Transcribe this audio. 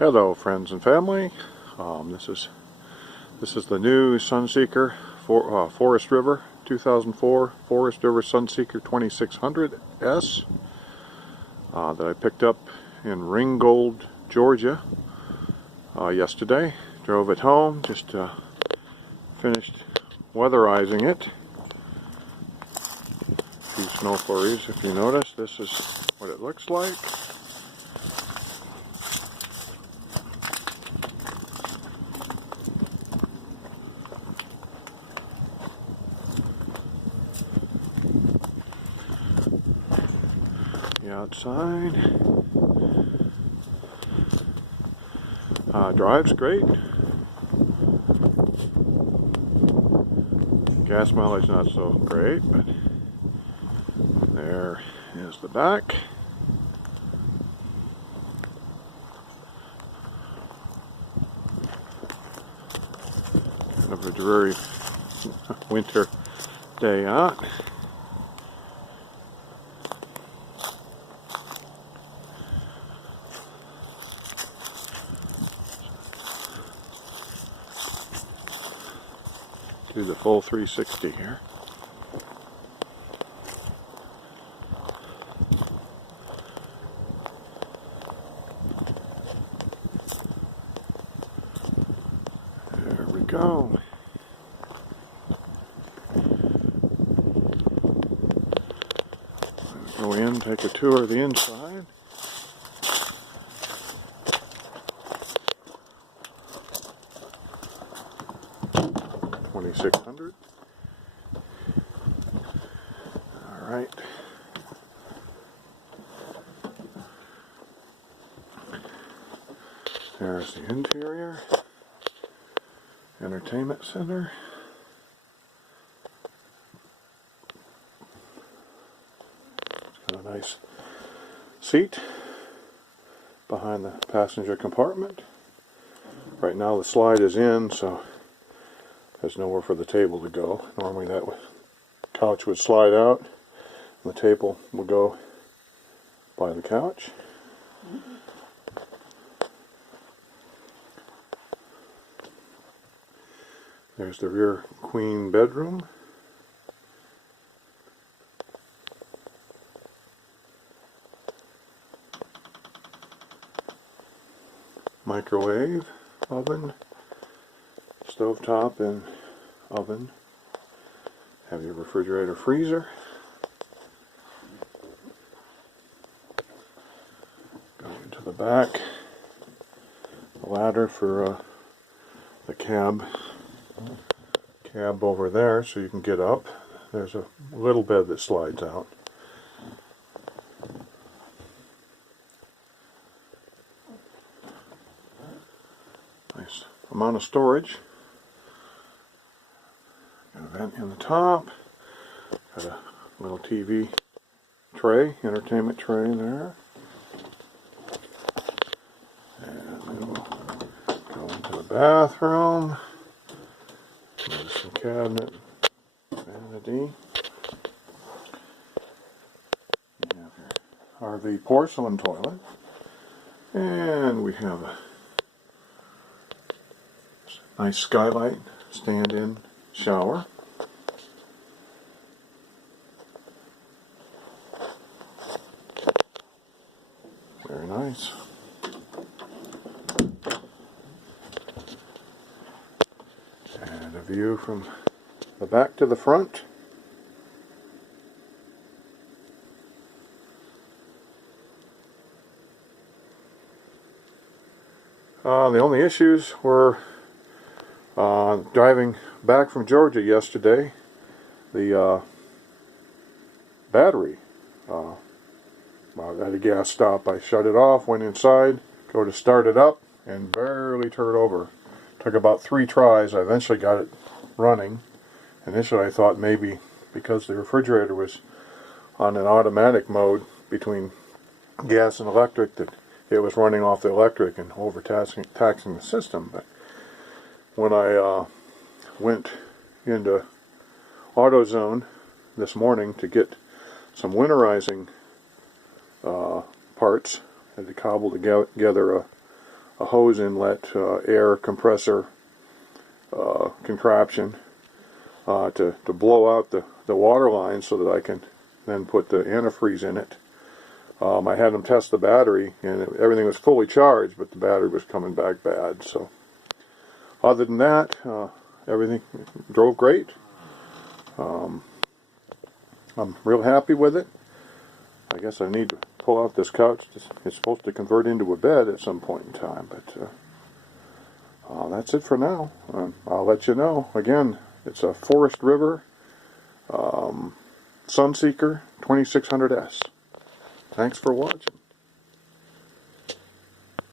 Hello friends and family. This is the new Sunseeker Forest River 2004 Forest River Sunseeker 2600S that I picked up in Ringgold, Georgia yesterday. Drove it home, just finished weatherizing it. A few snow flurries, if you notice. This is what it looks like. The outside drives great. Gas mileage not so great, but there is the back. Kind of a dreary winter day out. Do the full 360 here. There we go. Go in, take a tour of the inside. $2,600. All right. There's the interior. Entertainment center. It's got a nice seat behind the passenger compartment. Right now the slide is in, so there's nowhere for the table to go. Normally that couch would slide out and the table would go by the couch. There's the rear queen bedroom. Microwave, oven, stovetop and oven. Have your refrigerator, freezer. Go into the back. A ladder for the cab over there so you can get up. There's a little bed that slides out. Nice amount of storage. Got a vent in the top. Got a little TV tray, entertainment tray there. And then we'll go into the bathroom. There's some cabinet, vanity. You have your RV porcelain toilet. And we have a nice skylight, stand-in shower. Very nice. And a view from the back to the front. The only issues were driving back from Georgia yesterday. The battery. At a gas stop, I shut it off, went inside, go to start it up, and barely turned over. Took about 3 tries. I eventually got it running. Initially I thought maybe because the refrigerator was on an automatic mode between gas and electric that it was running off the electric and overtaxing the system. But when I went into AutoZone this morning to get some winterizing parts, I had to cobble together a hose inlet air compressor contraption to blow out the water line so that I can then put the antifreeze in it. I had them test the battery, and everything was fully charged, but the battery was coming back bad. So other than that, everything drove great. I'm real happy with it. I guess I need to pull out this couch. It's supposed to convert into a bed at some point in time, but that's it for now. I'll let you know. Again, it's a Forest River Sunseeker 2600S. Thanks for watching.